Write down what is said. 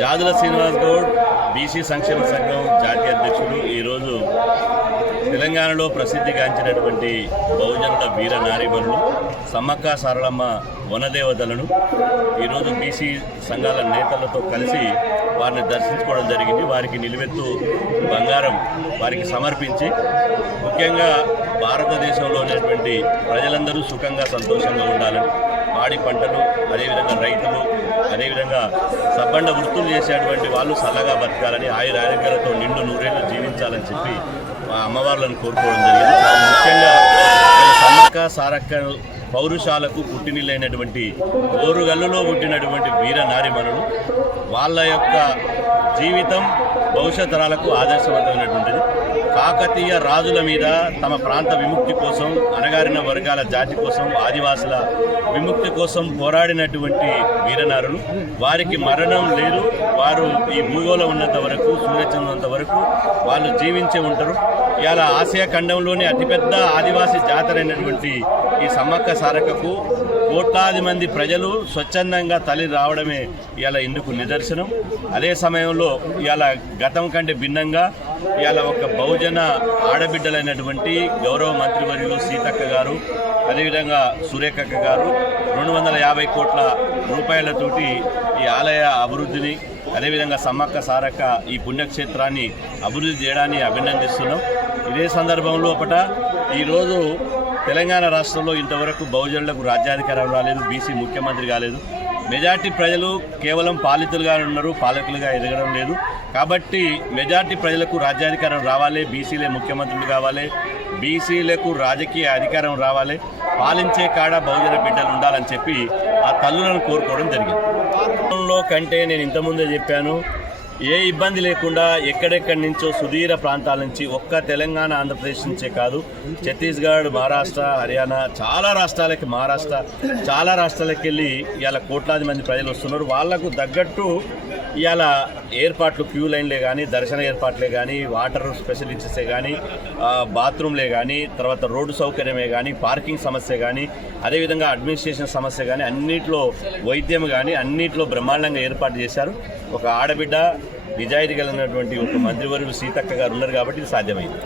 Jadula Srinivas Goud BC సంక్షేమ సంఘం జాతీయ అధ్యక్షుడు ఈరోజు తెలంగాణలో ప్రసిద్ధిగాంచినటువంటి బహుజనుల వీర నారీమణులు సమ్మక్క సారలమ్మ వనదేవతలను ఈరోజు బీసీ సంఘాల నేతలతో కలిసి వారిని దర్శించుకోవడం జరిగింది. వారికి నిలువెత్తు బంగారం వారికి సమర్పించి ముఖ్యంగా భారతదేశంలో ఉన్నటువంటి ప్రజలందరూ సుఖంగా సంతోషంగా ఉండాలని, పాడి పంటలు, అదేవిధంగా రైతులు, అదేవిధంగా సబ్బండ వృత్తులు చేసేటువంటి వాళ్ళు చల్లగా బతకాలని, ఆయురారోగ్యాలతో నిండు నూరేళ్లు జీవించాలని చెప్పి మా అమ్మవార్లను కోరుకోవడం జరిగింది. ముఖ్యంగా సమ్మక్క సారక్క పౌరుషాలకు పుట్టినిల్లైనటువంటి ఓరుగల్లులో పుట్టినటువంటి వీర నారీమణులు వాళ్ళ యొక్క జీవితం భవిష్యత్ తరాలకు ఆదర్శవంతమైనటువంటిది. కాకతీయ రాజుల మీద తమ ప్రాంత విముక్తి కోసం, అణగారిన వర్గాల జాతి కోసం, ఆదివాసుల విముక్తి కోసం పోరాడినటువంటి వీరనారులు. వారికి మరణం లేదు. వారు ఈ భూగోళం ఉన్నంత వరకు, సూర్యచంద్రంత వరకు వాళ్ళు జీవించే ఉంటారు. ఇవాళ ఆసియా ఖండంలోని అతిపెద్ద ఆదివాసీ జాతర అయినటువంటి ఈ సమ్మక్క సారక్కకు కోట్లాది మంది ప్రజలు స్వచ్ఛందంగా తల్లి రావడమే ఇవాళ ఇందుకు నిదర్శనం. అదే సమయంలో ఇవాళ గతం కంటే భిన్నంగా ఇవాళ ఒక బహుజన ఆడబిడ్డలైనటువంటి గౌరవ మంత్రివర్యులు సీతక్క గారు, అదేవిధంగా సురేఖక్క గారు 250 కోట్ల రూపాయలతోటి ఈ ఆలయ అభివృద్ధిని, అదేవిధంగా సమ్మక్క సారక్క ఈ పుణ్యక్షేత్రాన్ని అభివృద్ధి చేయడాన్ని అభినందిస్తున్నాం. ఇదే సందర్భంలో ఈరోజు తెలంగాణ రాష్ట్రంలో ఇంతవరకు బహుజనులకు రాజ్యాధికారం రాలేదు, బీసీ ముఖ్యమంత్రి కాలేదు. మెజార్టీ ప్రజలు కేవలం పాలితులుగా ఉన్నారు, పాలకులుగా ఎదగడం లేదు. కాబట్టి మెజార్టీ ప్రజలకు రాజ్యాధికారం రావాలి, బీసీలే ముఖ్యమంత్రులు కావాలి, బీసీలకు రాజకీయ అధికారం రావాలి, పాలించే కాడ బహుజన బిడ్డలు ఉండాలని చెప్పి ఆ తల్లులను కోరుకోవడం జరిగింది. కంటే నేను ఇంతకుముందే చెప్పాను, ఏ ఇబ్బంది లేకుండా ఎక్కడెక్కడి నుంచో సుదూర ప్రాంతాల నుంచి, ఒక్క తెలంగాణ ఆంధ్రప్రదేశ్ నుంచే కాదు, ఛత్తీస్గఢ్, మహారాష్ట్ర, హర్యానా, చాలా రాష్ట్రాలకు వెళ్ళి ఇవాళ కోట్లాది మంది ప్రజలు వస్తున్నారు. వాళ్లకు తగ్గట్టు ఇవాళ ఏర్పాట్లు, క్యూ లైన్లే కానీ, దర్శన ఏర్పాట్లే కానీ, వాటర్ ఫెసిలిటీసే కానీ, బాత్రూమ్లే కానీ, తర్వాత రోడ్డు సౌకర్యమే కానీ, పార్కింగ్ సమస్య కానీ, అదేవిధంగా అడ్మినిస్ట్రేషన్ సమస్య కానీ, అన్నింటిలో వైద్యం కానీ, అన్నింటిలో బ్రహ్మాండంగా ఏర్పాటు చేశారు. ఒక ఆడబిడ్డ నిజాయితీ కలిగినటువంటి ఒక మంత్రివర్యులు సీతక్క గారు ఉన్నారు కాబట్టి ఇది సాధ్యమైంది.